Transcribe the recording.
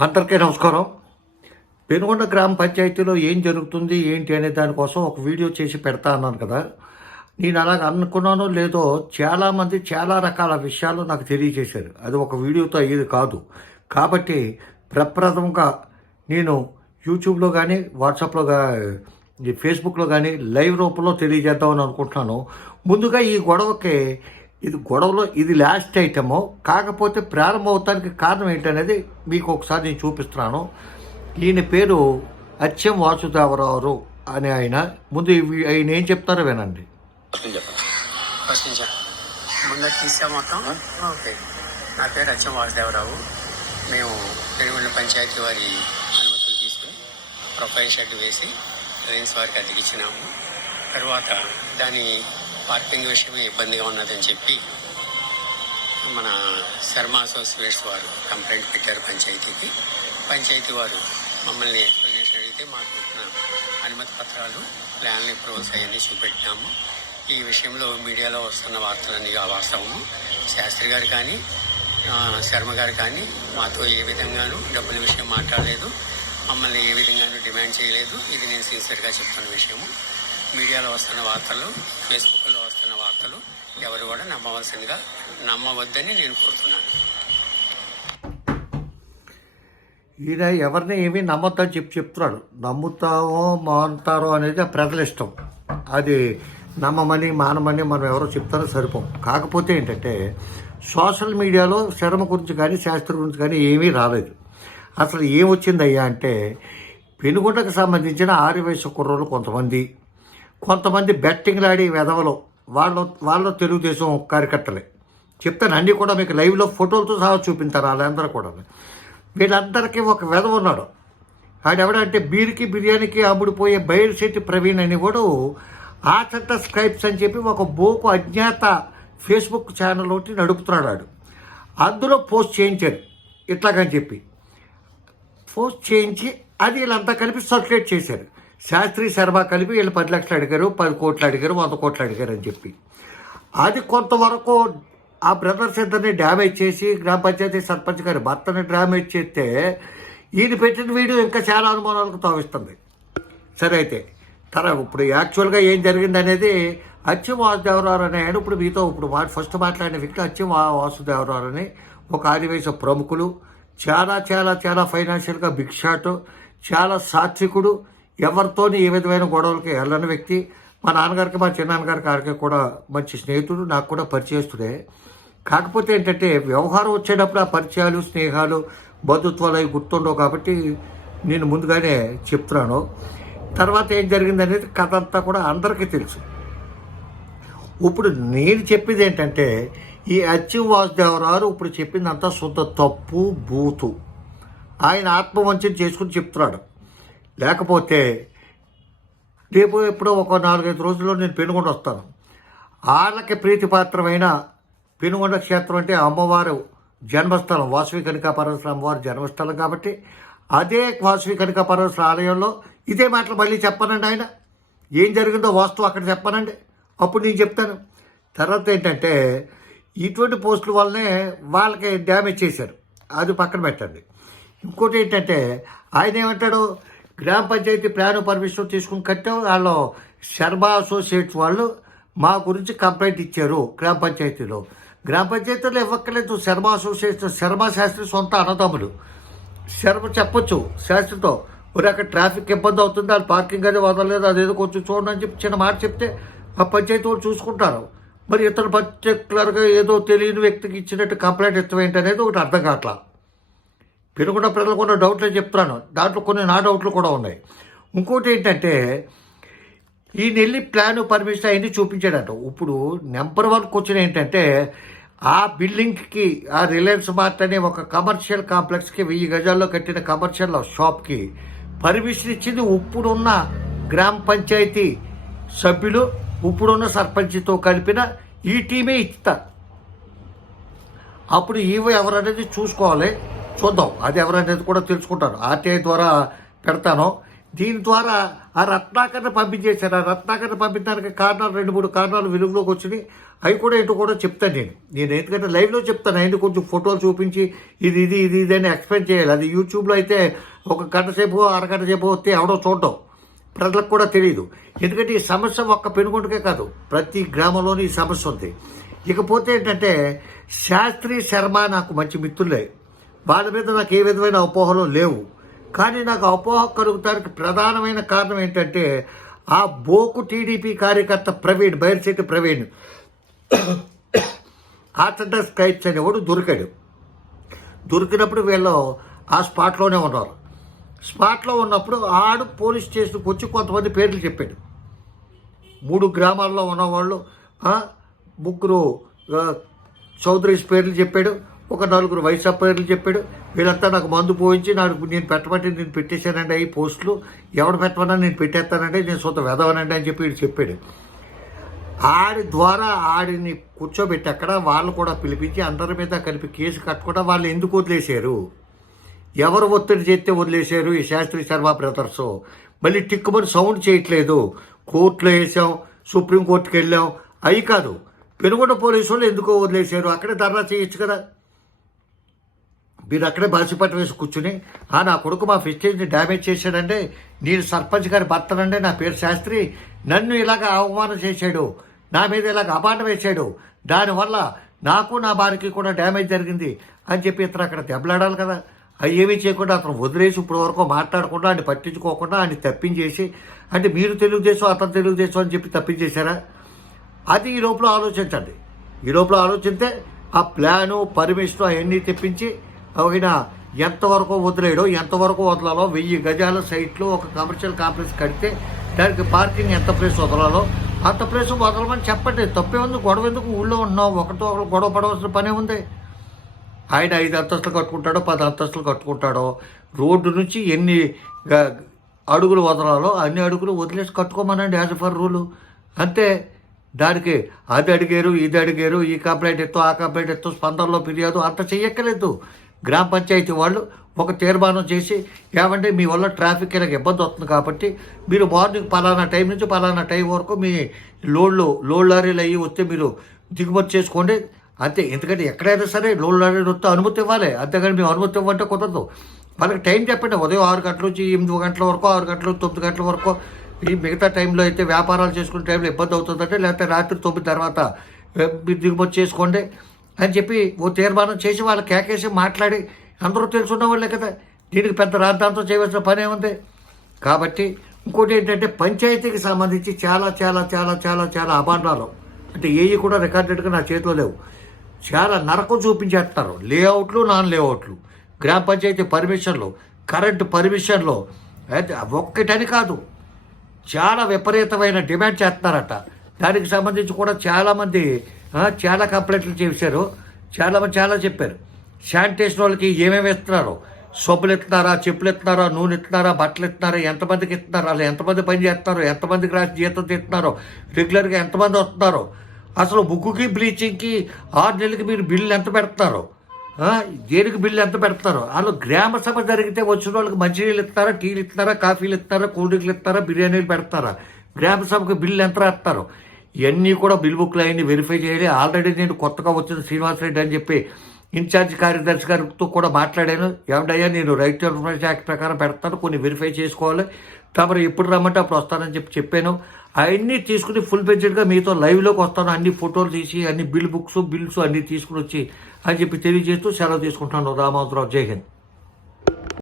అందరికీ నమస్కారం. పెనుగొండ గ్రామ పంచాయతీలో ఏం జరుగుతుంది ఏంటి అనే దానికోసం ఒక వీడియో చేసి పెడతా అన్నాను కదా. నేను అలాగ అనుకున్నానో లేదో చాలామంది చాలా రకాల విషయాలు నాకు తెలియజేశారు. అది ఒక వీడియోతో అయ్యేది కాదు. కాబట్టి ప్రప్రథమంగా నేను యూట్యూబ్లో కానీ వాట్సాప్లో కానీ ఫేస్బుక్లో కానీ లైవ్ రూపంలో తెలియజేద్దామని అనుకుంటున్నాను. ముందుగా ఈ గొడవకి ఇది గొడవలో ఇది లాస్ట్ ఐటము కాకపోతే ప్రారంభమవుతానికి కారణం ఏంటనేది మీకు ఒకసారి నేను చూపిస్తున్నాను. ఈయన పేరు అచ్చం వాసుదేవరావు అనే ఆయన. ముందు ఇవి- ఆయన ఏం చెప్తారో వినండి. తీసా మొత్తం. ఓకే. నా పేరు అచ్చం వాసుదేవరావు. మేము పెనుగొండ పంచాయతీ వారి అనుమతులు తీసుకుని ప్రొఫైల్ షెడ్ వేసి రేన్స్ వారికి అతికిచ్చినాము తర్వాత దాని పార్కింగ్ విషయమే ఇబ్బందిగా ఉన్నదని చెప్పి మన శర్మ అసోసియేట్స్ వారు కంప్లైంట్ పెట్టారు పంచాయతీకి. పంచాయతీ వారు మమ్మల్ని ఎక్స్ప్లెనేషన్ అడిగితే మాకు ఇచ్చిన అనుమతి పత్రాలు ప్లాన్లు అప్రూవల్స్ అవన్నీ చూపెట్టినాము ఈ విషయంలో మీడియాలో వస్తున్న వార్తలన్నీ వాస్తవము. శాస్త్రి గారు కానీ శర్మ గారు కానీ మాతో ఏ విధంగానూ డబ్బుల విషయం మాట్లాడలేదు. మమ్మల్ని ఏ విధంగానూ డిమాండ్ చేయలేదు. ఇది నేను సిన్సియర్గా చెప్తున్న విషయము. మీడియాలో వస్తున్న వార్తలు ఫేస్బుక్లో వార్తలు ఎవరు కూడా నమ్మవలసిందిగా నమ్మవద్దని నేను కోరుతున్నాను. ఈయన ఎవరిని ఏమీ నమ్మొద్దని చెప్పి చెప్తున్నాడు. నమ్ముతామో మాంటారో అనేది ప్రజల ఇష్టం. అది నమ్మమని మానమని మనం ఎవరో చెప్తారో సరిపోం కాకపోతే ఏంటంటే సోషల్ మీడియాలో శ్రమ గురించి కానీ శాస్త్రం గురించి కానీ ఏమీ రాలేదు. అసలు ఏమొచ్చిందయ్యా అంటే పెనుగొండకు సంబంధించిన ఆరు వయసు కుర్రోళ్ళు కొంతమంది. కొంతమంది బెట్టింగ్లాడి వెధవలు. వాళ్ళ వాళ్ళ తెలుగుదేశం కార్యకర్తలే చెప్తాను అన్నీ కూడా మీకు లైవ్లో ఫోటోలతో సహా చూపించారు వాళ్ళందరూ కూడా. వీళ్ళందరికీ ఒక వెధ ఉన్నాడు. ఆడెవడంటే బీర్కి బిర్యానీకి అమ్ముడిపోయే బయలుశెట్టి ప్రవీణ్ అని కూడా ఆచంట స్కైప్స్ అని చెప్పి ఒక బోకు అజ్ఞాత ఫేస్బుక్ ఛానల్ ఒకటి నడుపుతున్నాడు ఆడు. అందులో పోస్ట్ చేయించారు ఇట్లాగని చెప్పి. పోస్ట్ చేయించి అది వీళ్ళంతా కలిపి సర్క్యులేట్ చేశారు. శాస్త్రి శర్మ కలిపి వీళ్ళు పది లక్షలు అడిగారు పది కోట్లు అడిగారు వంద కోట్లు అడిగారు అని చెప్పి. అది కొంతవరకు ఆ బ్రదర్స్ ఇద్దరిని డ్యామేజ్ చేసి గ్రామ పంచాయతీ సర్పంచ్ గారి భర్తని డ్యామేజ్ చేస్తే ఈయన పెట్టిన వీడియో ఇంకా చాలా అనుమానాలకు తోవిస్తుంది. సరే అయితే తర ఇప్పుడు యాక్చువల్గా ఏం జరిగింది అనేది అచ్చం వాసుదేవరావు అనే ఆయన ఇప్పుడు మీతో ఇప్పుడు మా ఫస్ట్ మాట్లాడిన వ్యక్తి అచ్చం వా వాసుదేవరావు అని ఒక ఆదివేశ ప్రముఖులు. చాలా చాలా చాలా ఫైనాన్షియల్గా బిగ్ షాట్ చాలా సాత్వికుడు. ఎవరితోని ఏ విధమైన గొడవలకి వెళ్ళని వ్యక్తి మా నాన్నగారికి మా చిన్నాన్నగారికి ఆడికి కూడా మంచి స్నేహితుడు నాకు కూడా పరిచయస్తుడే. కాకపోతే ఏంటంటే వ్యవహారం వచ్చేటప్పుడు ఆ పరిచయాలు స్నేహాలు బంధుత్వాలు అవి గుర్తుండవు కాబట్టి నేను ముందుగానే చెప్తున్నాను. తర్వాత ఏం జరిగింది అనేది కథ అంతా కూడా అందరికీ తెలుసు. ఇప్పుడు నేను చెప్పేది ఏంటంటే ఈ అచ్చి వాసుదేవరావు ఇప్పుడు చెప్పిందంతా శుద్ధ తప్పు బూతు. ఆయన ఆత్మవంచన చేసుకుని చెప్తున్నాడు. లేకపోతే రేపు ఎప్పుడో ఒక నాలుగైదు రోజుల్లో నేను పెనుగొండ వస్తాను. వాళ్ళకి ప్రీతిపాత్రమైన పెనుగొండ క్షేత్రం అంటే అమ్మవారు జన్మస్థలం వాసవి కనికా పరమేశ్వర అమ్మవారి జన్మస్థలం కాబట్టి అదే వాసవి కనికా పరమేశ్వర ఆలయంలో ఇదే మాటలు మళ్ళీ చెప్పనండి ఆయన. ఏం జరిగిందో వాస్తు అక్కడ చెప్పనండి. అప్పుడు నేను చెప్తాను. తర్వాత ఏంటంటే ఇటువంటి పోస్టుల వల్లనే వాళ్ళకి డ్యామేజ్ చేశారు. అది పక్కన పెట్టండి. ఇంకోటి ఏంటంటే ఆయన ఏమంటాడు? గ్రామ పంచాయతీ ప్లాన్ పర్మిషన్ తీసుకుని కట్టే. వాళ్ళు శర్మ అసోసియేట్స్ వాళ్ళు మా గురించి కంప్లైంట్ ఇచ్చారు గ్రామ పంచాయతీలో. గ్రామ పంచాయతీలో ఇవ్వక్కర్లేదు. శర్మ అసోసియేట్స్ శర్మ శాస్త్రి సొంత అన్నదమ్ములు. శర్మ చెప్పొచ్చు శాస్త్రితో మరి అక్కడ ట్రాఫిక్ ఇబ్బంది అవుతుంది. వాళ్ళు పార్కింగ్ అది వదలలేదు. అదేదో కొంచెం చూడండి అని చెప్పి చిన్న మాట చెప్తే ఆ పంచాయతీ వాళ్ళు చూసుకుంటారు. మరి ఇతను పర్టికులర్గా ఏదో తెలియని వ్యక్తికి ఇచ్చినట్టు కంప్లైంట్ ఇస్తామేంటి అనేది ఒకటి అర్థం కావట్లా. పెరుగున్న ప్రజలకు ఉన్న డౌట్లే చెప్తున్నాను. దాంట్లో కొన్ని నా డౌట్లు కూడా ఉన్నాయి. ఇంకోటి ఏంటంటే ఈ నెల్లి ప్లాన్ పర్మిషన్ అవన్నీ చూపించాడట. ఇప్పుడు నెంబర్ వన్ క్వశ్చన్ ఏంటంటే ఆ బిల్డింగ్కి ఆ రిలయన్స్ మార్ట్ అనే ఒక కమర్షియల్ కాంప్లెక్స్కి వెయ్యి గజాల్లో కట్టిన కమర్షియల్ షాప్కి పర్మిషన్ ఇచ్చింది ఇప్పుడున్న గ్రామ పంచాయతీ సభ్యులు ఇప్పుడున్న సర్పంచ్తో కలిపిన ఈ టీమే ఇస్తారు అప్పుడు ఈవో ఎవరనేది చూసుకోవాలి. చూద్దాం. అది ఎవరనేది కూడా తెలుసుకుంటాను ఆర్టీఐ ద్వారా పెడతాను. దీని ద్వారా ఆ రత్నాకర్ని పంపించేశారు. ఆ రత్నాకర్ని పంపించడానికి కారణాలు రెండు మూడు కారణాలు వెలుగులోకి వచ్చినాయి. అవి కూడా ఏంటో కూడా చెప్తాను నేను. నేను ఎందుకంటే లైవ్లో చెప్తాను. ఆయన కొంచెం ఫోటోలు చూపించి ఇది ఇది ఇది ఇది అని ఎక్స్ప్లెయిన్ చేయాలి. అది యూట్యూబ్లో అయితే ఒక గంట సేపు అరగంట సేపు వస్తే ఎవడో చూడటం ప్రజలకు కూడా తెలియదు ఎందుకంటే ఈ సమస్య ఒక్క పెనుగొండకే కాదు. ప్రతి గ్రామంలోని ఈ సమస్య ఉంది. ఇకపోతే ఏంటంటే శాస్త్రి శర్మ నాకు మంచి మిత్రులే. వాళ్ళ మీద నాకు ఏ విధమైన అపోహలు లేవు. కానీ నాకు అపోహ కలుగుతానికి ప్రధానమైన కారణం ఏంటంటే ఆ బోకు టీడీపీ కార్యకర్త ప్రవీణ్ బైర్శెట్టి ప్రవీణ్. ఆర్థడాక్స్ క్రైట్స్ అనేవాడు దొరికాడు. దొరికినప్పుడు వీళ్ళు ఆ స్పాట్లోనే ఉన్నారు. స్పాట్లో ఉన్నప్పుడు ఆడు పోలీస్ స్టేషన్కి వచ్చి కొంతమంది పేర్లు చెప్పాడు. మూడు గ్రామాల్లో ఉన్నవాళ్ళు ముగ్గురు చౌదరీస్ పేర్లు చెప్పాడు. ఒక నలుగురు వైస్ అప్పయర్లు చెప్పాడు వీళ్ళంతా నాకు మందు పోయించి నాకు నేను పెట్టమంటే నేను పెట్టేశానండి ఈ పోస్టులు. ఎవడు పెట్టమన్నా నేను పెట్టేస్తానంటే నేను సొంత వెదవనండి అని చెప్పి చెప్పాడు. ఆడి ద్వారా ఆడిని కూర్చోబెట్టి అక్కడ వాళ్ళు కూడా పిలిపించి అందరి మీద కలిపి కేసు కట్టకుండా వాళ్ళు ఎందుకు వదిలేశారు? ఎవరు ఒత్తిడి చేస్తే వదిలేశారు ఈ శాస్త్రి శర్మ బ్రదర్స్? మళ్ళీ టిక్కుమని సౌండ్ చేయట్లేదు. కోర్టులో వేసాం సుప్రీంకోర్టుకి వెళ్ళాం. అవి కాదు పెనుగొండ పోలీసు వాళ్ళు ఎందుకో వదిలేశారు? అక్కడే ధర్నా చేయొచ్చు కదా. మీరు అక్కడే బాసిపట్ట వేసి కూర్చుని ఆ నా కొడుకు మా ఫెస్టేజ్ని డ్యామేజ్ చేశాడంటే నేను సర్పంచ్ గారి భర్తనంటే నా పేరు శాస్త్రి. నన్ను ఇలాగ అవమానం చేశాడు. నా మీద ఇలాగ అపాండం వేశాడు. దానివల్ల నాకు నా భార్యకి కూడా డ్యామేజ్ జరిగింది. అని చెప్పి ఇతను అక్కడ దెబ్బలాడాలి కదా. అవి ఏమీ చేయకుండా అతను వదిలేసి ఇప్పుడు వరకు మాట్లాడకుండా ఆయన పట్టించుకోకుండా ఆయన తప్పించేసి అంటే మీరు తెలుగుదేశం అతను తెలుగుదేశం అని చెప్పి తప్పించేశారా? అది ఈ లోపల ఆలోచించండి. ఈ లోపల ఆలోచిస్తే ఆ ప్లాను పర్మిషన్ అవన్నీ తెప్పించి ఆయన ఎంతవరకు వదిలేయడో ఎంతవరకు వదలాలో వెయ్యి గజాల సైట్లో ఒక కమర్షియల్ కాంప్లెక్స్ కడితే దానికి పార్కింగ్ ఎంత ప్లేస్ వదలాలో? అంత ప్లేస్ వదలమని చెప్పండి. తప్పే ఉంది. గొడవ ఎందుకు? ఊళ్ళో ఉన్నాం. ఒకరితో ఒకరు గొడవ పడవలసిన పనే ఉంది. ఆయన ఐదు అంతస్తులు కట్టుకుంటాడో పది అంతస్తులు కట్టుకుంటాడో రోడ్డు నుంచి ఎన్ని గ- అడుగులు వదలాలో అన్ని అడుగులు వదిలేసి కట్టుకోమనండి యాజ్ ఫర్ రూలు. అంతే. దానికి అది అడిగారు ఇది అడిగారు ఈ కంప్లైంట్ ఎత్తు ఆ కంప్లైంట్ ఎత్తు స్పందనలో ఫిర్యాదు అంత చెయ్యక్కలేదు గ్రామ పంచాయతీ వాళ్ళు ఒక తీర్మానం చేసి ఏమంటే మీ వల్ల ట్రాఫిక్ ఇలాగ ఇబ్బంది వస్తుంది కాబట్టి మీరు మార్నింగ్ పలానా టైం నుంచి పలానా టైం వరకు మీ లోడ్లు లోడ్ లారీలు అయ్యి వస్తే మీరు దిగుమతి చేసుకోండి. అంతే. ఎందుకంటే ఎక్కడైనా సరే లోడ్ లారీలు వస్తే అనుమతి ఇవ్వాలి. అంతేగాని మేము అనుమతి ఇవ్వంటే కుదరదు. వాళ్ళకి టైం చెప్పండి. ఉదయం ఆరు గంటల నుంచి ఎనిమిది గంటల వరకు ఆరు గంటల నుంచి తొమ్మిది గంటల వరకు ఈ మిగతా టైంలో అయితే వ్యాపారాలు చేసుకునే టైంలో ఇబ్బంది అవుతుందంటే లేకపోతే రాత్రి తొమ్మిది తర్వాత మీరు దిగుమతి చేసుకోండి. అని చెప్పి ఓ తీర్మానం చేసి వాళ్ళు కేకేసి మాట్లాడి అందరూ తెలుసున్న వాళ్ళే కదా. దీనికి పెద్ద రాద్ధాంతం చేయవలసిన పనే ఉంది కాబట్టి ఇంకోటి ఏంటంటే పంచాయతీకి సంబంధించి చాలా చాలా చాలా చాలా చాలా అభాండాలు. అంటే ఏవి కూడా రికార్డెడ్గా నా చేతిలో లేవు. చాలా నరకం చూపించేస్తున్నారు లేఅవుట్లు నాన్ లేఅవుట్లు గ్రామ పంచాయతీ పర్మిషన్లు కరెంటు పర్మిషన్లు. అయితే ఒక్కటని కాదు. చాలా విపరీతమైన డిమాండ్ చేస్తున్నారట. దానికి సంబంధించి కూడా చాలామంది చాలా కంప్లైంట్లు చేశారు. చాలా చాలా చెప్పారు. శానిటేషన్ వాళ్ళకి ఏమేమి ఇస్తున్నారు? సబ్బులు ఇస్తున్నారా చెప్పులు ఇస్తున్నారా నూనె ఇస్తున్నారా బట్టలు ఇస్తున్నారా ఎంతమందికి ఇస్తున్నారు? వాళ్ళు ఎంతమంది పని చేస్తున్నారు? ఎంతమందికి రాసి జీతం తింటున్నారు రెగ్యులర్గా ఎంతమంది వస్తున్నారు? అసలు ముగ్గుకి బ్లీచింగ్కి ఆరు నెలలకి మీరు బిల్లు ఎంత పెడతారు దేనికి బిల్లు ఎంత పెడతారు వాళ్ళు గ్రామ సభ జరిగితే వచ్చిన వాళ్ళకి మంచినీళ్ళు ఇస్తారా టీలు ఇస్తారా కాఫీలు ఇస్తారా కూల్ డ్రింక్లు ఇస్తారా బిర్యానీలు పెడతారా గ్రామ సభకు బిల్లు ఎంత రాస్తారు ఇవన్నీ కూడా బిల్ బుక్లు అవన్నీ వెరిఫై చేయాలి. ఆల్రెడీ నేను కొత్తగా వచ్చిన శ్రీనివాసరెడ్డి అని చెప్పి ఇన్ఛార్జ్ కార్యదర్శి గారితో కూడా మాట్లాడాను. ఏమిటయ్యా నేను రైట్ ఇన్ఫర్మేషన్ యాక్ట్ ప్రకారం పెడతాను. కొన్ని వెరిఫై చేసుకోవాలి. తమరు ఎప్పుడు రమ్మంటే అప్పుడు వస్తానని చెప్పి చెప్పాను. అవన్నీ తీసుకుని ఫుల్ బెడ్జెట్గా మీతో లైవ్లోకి వస్తాను. అన్ని ఫోటోలు తీసి అన్ని బిల్ బుక్స్ బిల్స్ అన్నీ తీసుకుని వచ్చి అని చెప్పి తెలియజేస్తూ సెలవు తీసుకుంటాను రామోదరావు జై హింద్.